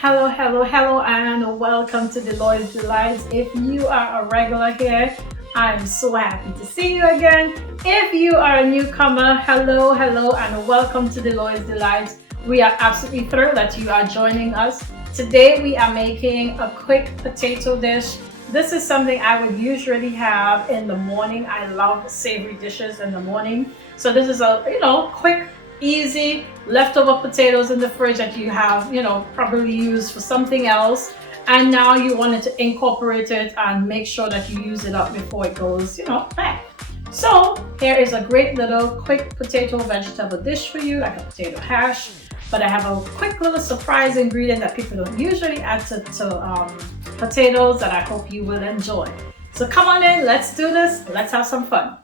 Hello, hello, hello, and welcome to Deloitte's Delights. If you are a regular here, I'm so happy to see you again. If you are a newcomer, hello, hello, and welcome to Deloitte's Delights. We are absolutely thrilled that you are joining us. Today we are making a quick potato dish. This is something I would usually have in the morning. I love savory dishes in the morning. So this is a, quick, easy leftover potatoes in the fridge that you have, probably used for something else. And now you wanted to incorporate it and make sure that you use it up before it goes, bad. So here is a great little quick potato vegetable dish for you, like a potato hash. But I have a quick little surprise ingredient that people don't usually add to potatoes that I hope you will enjoy. So come on in, let's do this, let's have some fun.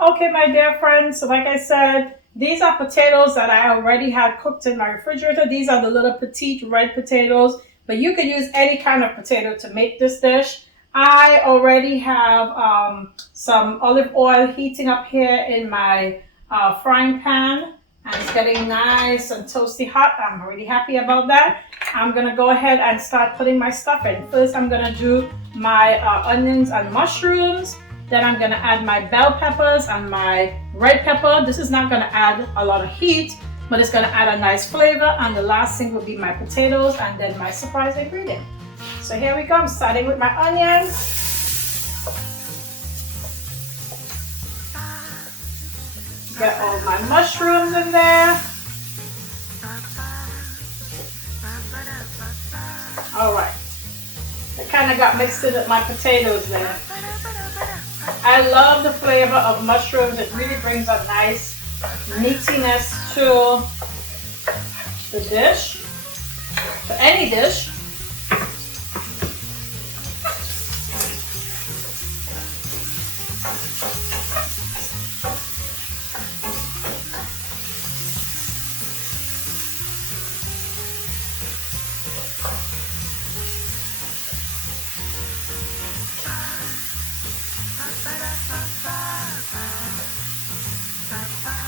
Okay, my dear friends, so like I said, these are potatoes that I already had cooked in my refrigerator. These are the little petite red potatoes, but you can use any kind of potato to make this dish. I already have some olive oil heating up here in my frying pan, and it's getting nice and toasty hot. I'm really happy about that. I'm gonna go ahead and start putting my stuff in. First, I'm gonna do my onions and mushrooms. Then I'm gonna add my bell peppers and my red pepper. This is not gonna add a lot of heat, but it's gonna add a nice flavor. And the last thing will be my potatoes and then my surprise ingredient. So here we go, I'm starting with my onions. Get all my mushrooms in there. All right, I kind of got mixed in with my potatoes there. I love the flavor of mushrooms. It really brings a nice meatiness to the dish, to any dish.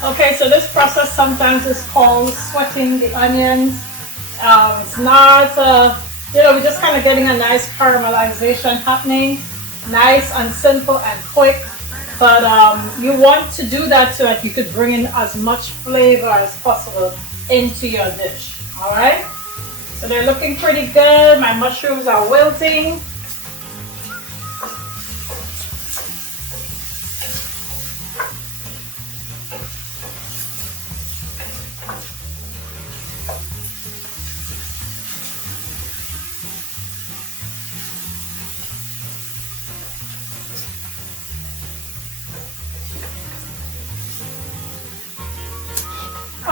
Okay, so this process sometimes is called sweating the onions. It's not, we're just kind of getting a nice caramelization happening. Nice and simple and quick. But you want to do that so that you could bring in as much flavor as possible into your dish. All right? So they're looking pretty good. My mushrooms are wilting.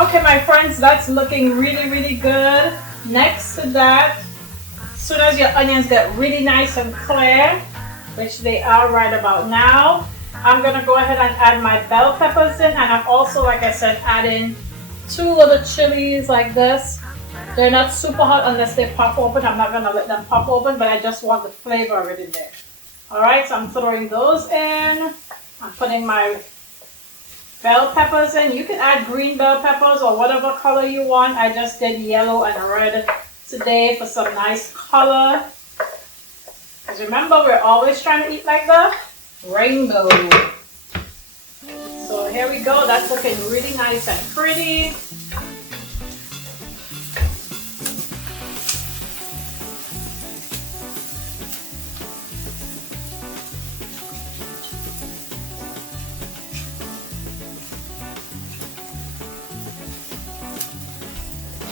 Okay, my friends, that's looking really, really good. Next to that, as soon as your onions get really nice and clear, which they are right about now, I'm gonna go ahead and add my bell peppers in, and I'm also, like I said, adding 2 little chilies like this. They're not super hot unless they pop open. I'm not gonna let them pop open, but I just want the flavor of it in there. All right, so I'm throwing those in. I'm putting my bell peppers in. You can add green bell peppers or whatever color you want. I just did yellow and red today for some nice color. Because remember, we're always trying to eat like the rainbow. So here we go. That's looking really nice and pretty.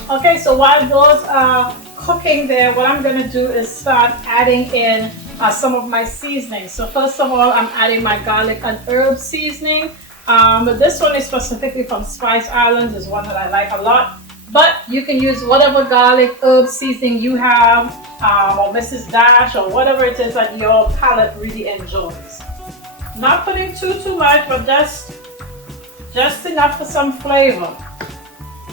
Okay, so while those are cooking there, what I'm going to do is start adding in some of my seasonings. So first of all, I'm adding my garlic and herb seasoning. But this one is specifically from Spice Islands. Is one that I like a lot. But you can use whatever garlic herb seasoning you have, or Mrs. Dash, or whatever it is that your palate really enjoys. Not putting too much, but just enough for some flavor.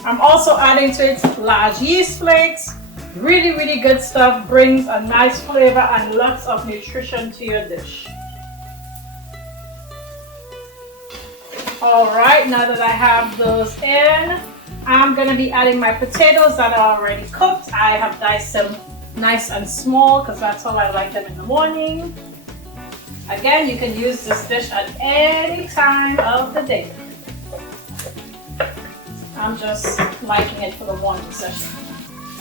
I'm also adding to it large yeast flakes. Really, really good stuff. Brings a nice flavor and lots of nutrition to your dish. All right, now that I have those in, I'm gonna be adding my potatoes that are already cooked. I have diced them nice and small because that's how I like them in the morning. Again, you can use this dish at any time of the day. I'm just liking it for the morning session.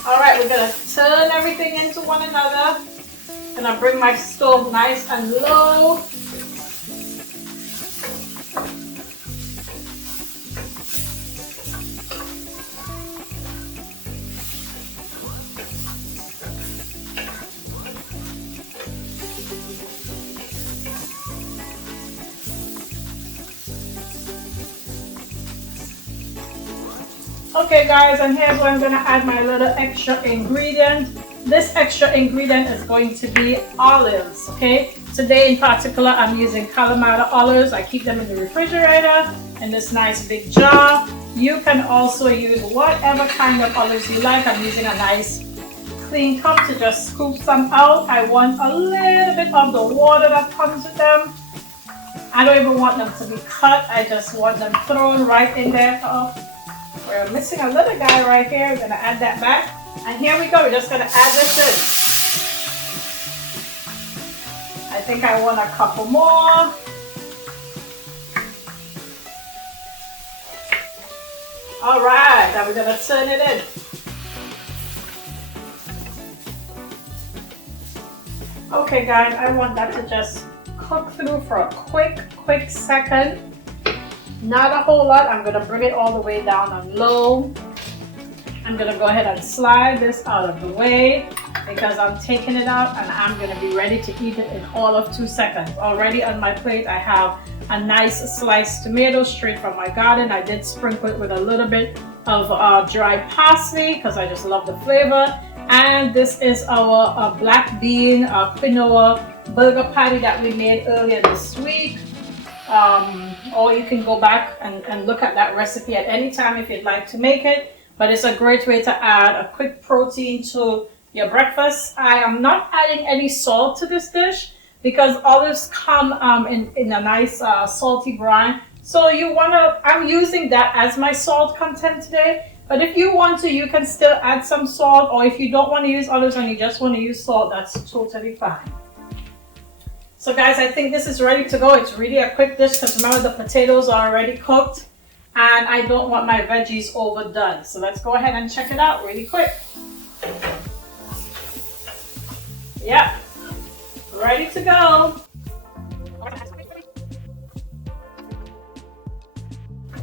All right, we're gonna turn everything into one another. Gonna bring my stove nice and low. Okay guys, and here's where I'm going to add my little extra ingredient. This extra ingredient is going to be olives, okay? Today in particular, I'm using kalamata olives. I keep them in the refrigerator in this nice big jar. You can also use whatever kind of olives you like. I'm using a nice clean cup to just scoop some out. I want a little bit of the water that comes with them. I don't even want them to be cut. I just want them thrown right in there. We're missing a little guy right here. We're gonna add that back. And here we go. We're just gonna add this in. I think I want a couple more. All right, now we're gonna turn it in. Okay guys, I want that to just cook through for a quick second. Not a whole lot. I'm going to bring it all the way down on low. I'm going to go ahead and slide this out of the way because I'm taking it out and I'm going to be ready to eat it in all of 2 seconds. Already on my plate I have a nice sliced tomato straight from my garden. I did sprinkle it with a little bit of dry parsley because I just love the flavor. And this is our black bean quinoa burger patty that we made earlier this week. Or you can go back and look at that recipe at any time if you'd like to make it. But it's a great way to add a quick protein to your breakfast. I am not adding any salt to this dish because olives come in a nice salty brine. So I'm using that as my salt content today. But if you want to, you can still add some salt. Or if you don't want to use olives and you just want to use salt, that's totally fine. So guys, I think this is ready to go. It's really a quick dish because remember the potatoes are already cooked and I don't want my veggies overdone. So let's go ahead and check it out really quick. Yep, ready to go.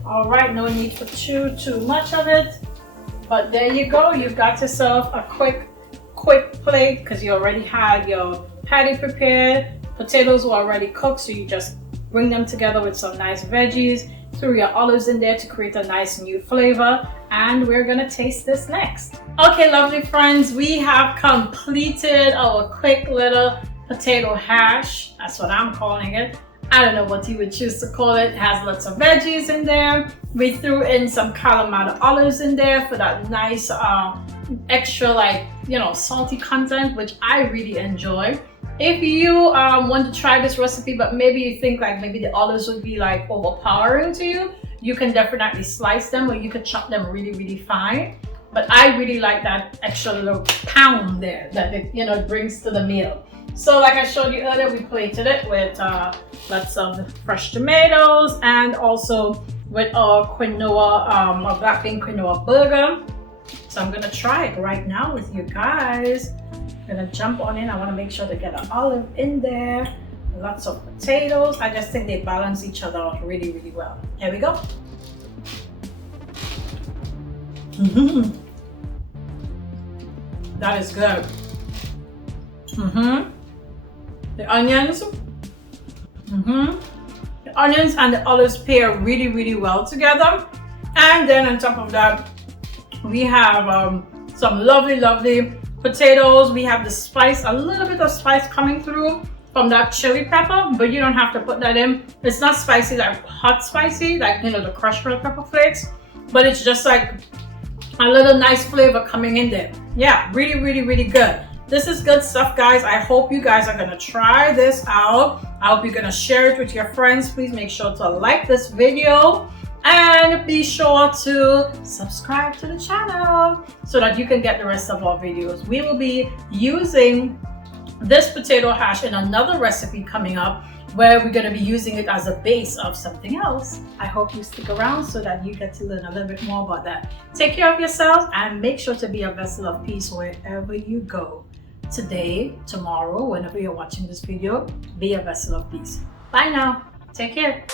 All right, no need for too much of it. But there you go. You've got yourself a quick plate because you already had your patty prepared. Potatoes were already cooked, so you just bring them together with some nice veggies, threw your olives in there to create a nice new flavor, and we're gonna taste this next. Okay, lovely friends, we have completed our quick little potato hash. That's what I'm calling it. I don't know what you would choose to call it. It has lots of veggies in there. We threw in some kalamata olives in there for that nice extra salty content, which I really enjoy. If you want to try this recipe, but maybe you think maybe the olives would be overpowering to you, you can definitely slice them or you could chop them really fine. But I really like that extra little pound there that it brings to the meal. So like I showed you earlier, we plated it with lots of fresh tomatoes and also with our quinoa, our black bean quinoa burger. So I'm gonna try it right now with you guys. I'm gonna jump on in. I want to make sure to get an olive in there. Lots of potatoes. I just think they balance each other out really well. Here we go. That is good. The onions. The onions and the olives pair really well together. And then on top of that, we have some lovely potatoes. We have the spice, a little bit of spice coming through from that chili pepper, but you don't have to put that in. It's not spicy, like hot spicy, the crushed red pepper flakes, but it's just a little nice flavor coming in there. Yeah, really good. This is good stuff, guys. I hope you guys are gonna try this out. I hope you're gonna share it with your friends. Please make sure to like this video and be sure to subscribe to the channel so that you can get the rest of our videos. We will be using this potato hash in another recipe coming up where we're going to be using it as a base of something else. I hope you stick around so that you get to learn a little bit more about that. Take care of yourselves and make sure to be a vessel of peace wherever you go. Today, tomorrow, whenever you're watching this video, be a vessel of peace. Bye now. Take care.